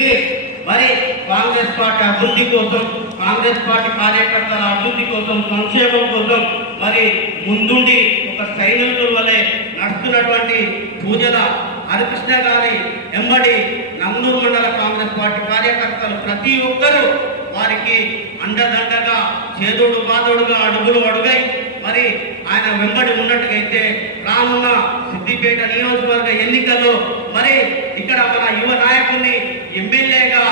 చేసి మరి కాంగ్రెస్ పార్టీ అభివృద్ధి కోసం, కాంగ్రెస్ పార్టీ కార్యకర్తల అభివృద్ధి కోసం, సంక్షేమం కోసం మరి ముందుండి ఒక సైనికుల వలె నడుస్తున్నటువంటి పూజల హరికృష్ణ గారి ఎంబడి నంగనూరు మండల కాంగ్రెస్ పార్టీ కార్యకర్తలు ప్రతి ఒక్కరూ వారికి అండదండగా చేదోడు బాదోడుగా అడుగులు అడుగై మరి ఆయన వెంబడి ఉన్నట్టుగైతే రానున్న సిద్దిపేట నియోజకవర్గ ఎన్నికల్లో మరి ఇక్కడ మన యువ నాయకుడిని ఎమ్మెల్యేగా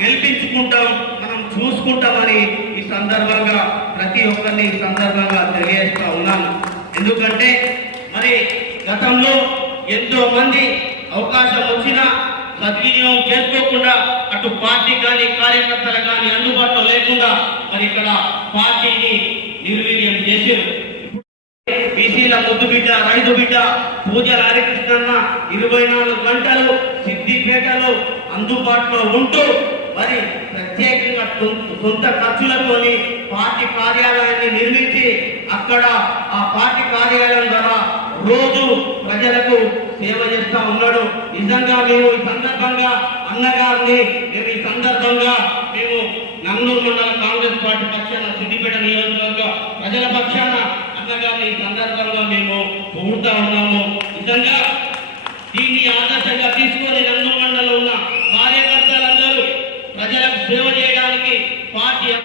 గెలిపించుకుంటాం, మనం చూసుకుంటామని ఈ సందర్భంగా ప్రతి ఒక్కరిని ఈ సందర్భంగా తెలియజేస్తా ఉన్నాను. ఎందుకంటే మరి గతంలో ఎంతో మంది అవకాశం వచ్చినా సద్వినియోగం చేసుకోకుండా అటు పార్టీ కానీ కార్యకర్తలు కానీ అందుబాటులో లేకుండా మరి ఇక్కడ పార్టీని నిర్వీర్యం చేశారు. బీసీల ముద్దు బిడ్డ, రైతు బిడ్డ పూజల హరికృష్ణన్న 24 గంటలు సిద్దిపేటలో అందుబాటులో ఉంటూ మరి ప్రత్యేకంగా సొంత ఖర్చులతోని పార్టీ కార్యాలయాన్ని నిర్మించి అక్కడ ఆ పార్టీ కార్యాలయం ద్వారా రోజు ప్రజలకు సేవ చేస్తా ఉన్నాడు. నిజంగా మేము ఈ సందర్భంగా అన్నగారిని మేము నంగనూరు మండల కాంగ్రెస్ పార్టీ పక్షాన, సిద్దిపేట నియోజకవర్గ ప్రజల పక్షాన అన్నగారిని ఈ సందర్భంగా మేము పొగుడుతా ఉన్నాము. నిజంగా దీన్ని ఆదర్శంగా తీసుకొని నంగనూరు